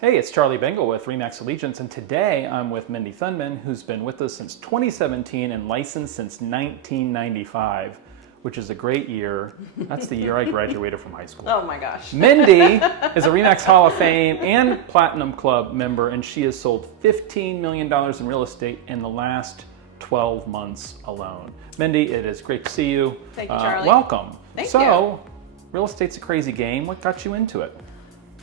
Hey, it's Charlie Bengel with RE/MAX Allegiance, and today I'm with Mindy Thunman, who's been with us since 2017 and licensed since 1995, which is a great year. That's the year I graduated from high school. Oh my gosh. Mindy is a RE/MAX Hall of Fame and Platinum Club member, and she has sold $15 million in real estate in the last 12 months alone. Mindy, it is great to see you. Thank you, Charlie. Welcome. Thank you. Real estate's a crazy game. What got you into it?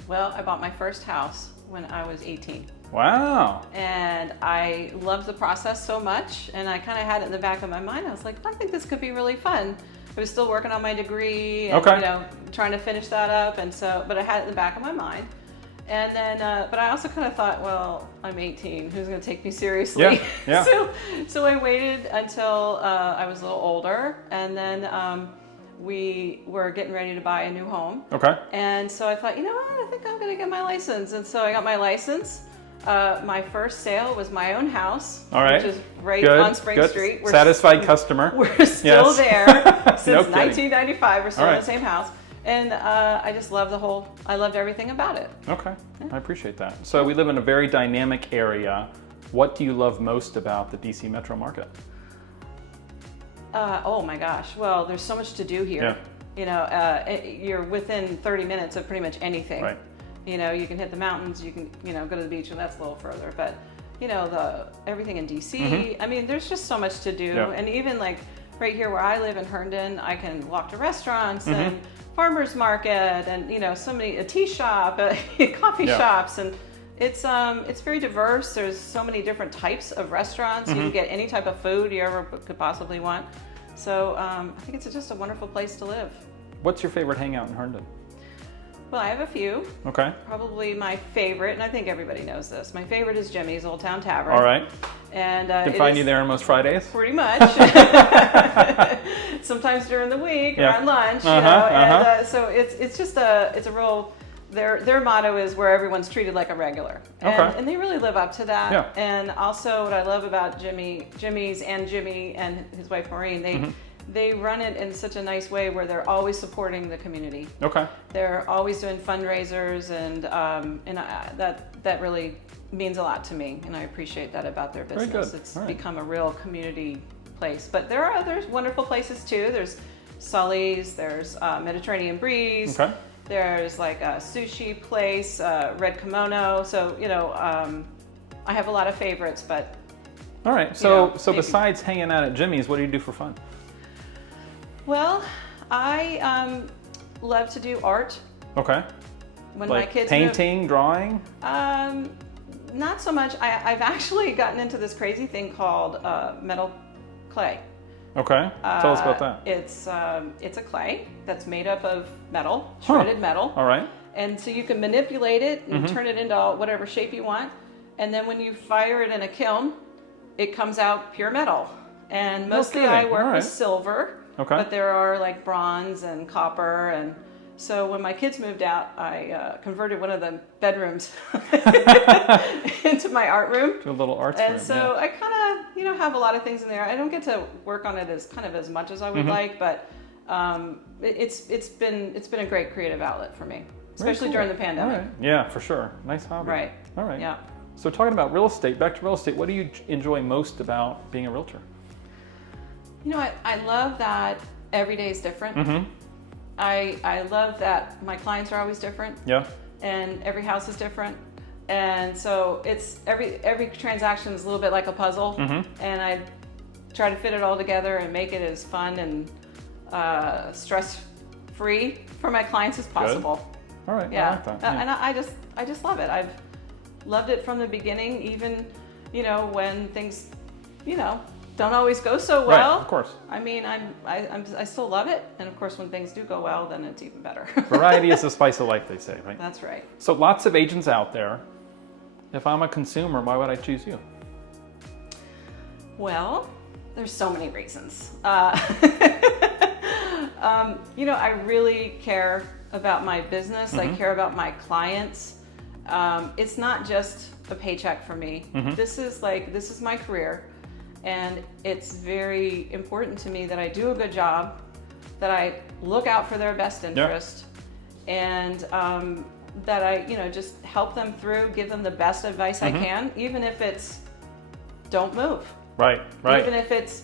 Well, I bought my first house when I was 18. Wow. And I loved the process so much, and I kind of had it in the back of my mind. I was like, I think this could be really fun. I was still working on my degree and trying to finish that up, and so, but I had it in the back of my mind. And then, but I also kind of thought, well, I'm 18. Who's going to take me seriously? Yeah, yeah. So I waited until I was a little older, and then we were getting ready to buy a new home. Okay. And so I thought, you know what, I think I'm going to get my license. And so I got my license. My first sale was my own house, all right, which is right on Spring Street. We're satisfied customer. We're still there since 1995. We're still in the same house. And I just love I loved everything about it. Okay, yeah. I appreciate that. So we live in a very dynamic area. What do you love most about the DC metro market? Oh my gosh, well, there's so much to do here. Yeah. You know, you're within 30 minutes of pretty much anything. Right. You know, you can hit the mountains, you can, go to the beach, and that's a little further. But, everything in DC, I mean, there's just so much to do. Yeah. And even like right here where I live in Herndon, I can walk to restaurants and farmers market and, so many, a tea shop, coffee shops. And it's very diverse. There's so many different types of restaurants. You can get any type of food you ever could possibly want. So I think it's just a wonderful place to live. What's your favorite hangout in Herndon? Well, I have a few. Okay. Probably my favorite, and I think everybody knows this, my favorite is Jimmy's Old Town Tavern. All right. And can find you there on most Fridays? Pretty much. Sometimes during the week, around lunch, And so it's just it's a real, their motto is where everyone's treated like a regular. And they really live up to that. Yeah. And also what I love about Jimmy's and Jimmy and his wife Maureen, they run it in such a nice way where they're always supporting the community. Okay. They're always doing fundraisers, and that really means a lot to me, and I appreciate that about their business. Very good. It's become a real community place. But there are other wonderful places too. There's Sully's, there's Mediterranean Breeze. Okay. There's like a sushi place, Red Kimono. So, I have a lot of favorites, but. All right. So besides hanging out at Jimmy's, what do you do for fun? Well, I love to do art. Okay. When like my kids painting, drawing? Not so much. I've actually gotten into this crazy thing called metal clay. Okay. Tell us about that. It's a clay that's made up of metal, shredded metal. All right. And so you can manipulate it and turn it into whatever shape you want. And then when you fire it in a kiln, it comes out pure metal. And mostly I work with silver. Okay. But there are like bronze and copper, and so when my kids moved out, I converted one of the bedrooms into my art room. To a little art room. And so I kind of, have a lot of things in there. I don't get to work on it as much as I would like, but it's been a great creative outlet for me, especially during the pandemic. All right. Yeah, for sure. Nice hobby. Right. All right. Yeah. So talking about real estate, back to real estate, what do you enjoy most about being a realtor? I love that every day is different. I love that my clients are always different. Yeah. And every house is different. And so it's every transaction is a little bit like a puzzle. And I try to fit it all together and make it as fun and stress-free for my clients as possible. Good. All right. Yeah. I like that. Yeah. And I just love it. I've loved it from the beginning, even when things don't always go so well. Right, of course. I mean, I still love it, and of course, when things do go well, then it's even better. Variety is the spice of life, they say, right? That's right. So lots of agents out there. If I'm a consumer, why would I choose you? Well, there's so many reasons. I really care about my business. I care about my clients. It's not just a paycheck for me. This is my career. And it's very important to me that I do a good job, that I look out for their best interest, and that I, just help them through, give them the best advice I can, even if it's don't move. Right. Even if it's,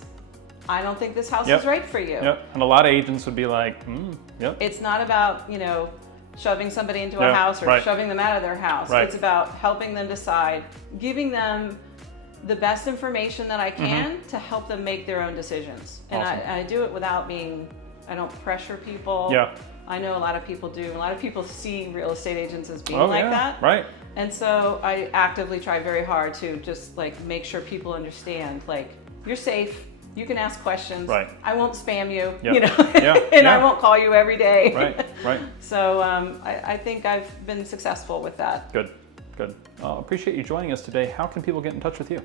I don't think this house is right for you. Yep. And a lot of agents would be like, yep. It's not about, shoving somebody into a house or shoving them out of their house. It's about helping them decide, giving them the best information that I can to help them make their own decisions. And awesome. I do it without I don't pressure people. Yeah. I know a lot of people do. A lot of people see real estate agents as being that. Right. And so I actively try very hard to just make sure people understand, you're safe. You can ask questions. Right. I won't spam you, Yep. and I won't call you every day. Right. So I think I've been successful with that. Good. Appreciate you joining us today. How can people get in touch with you?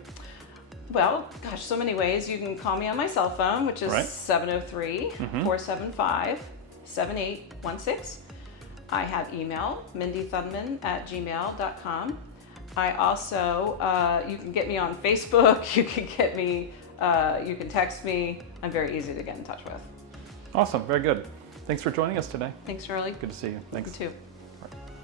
Well, gosh, so many ways. You can call me on my cell phone, which is 703-475-7816. I have email, mindythunman@gmail.com. I also, you can get me on Facebook. You can get me, you can text me. I'm very easy to get in touch with. Awesome. Very good. Thanks for joining us today. Thanks, Charlie. Good to see you. Thanks. You too.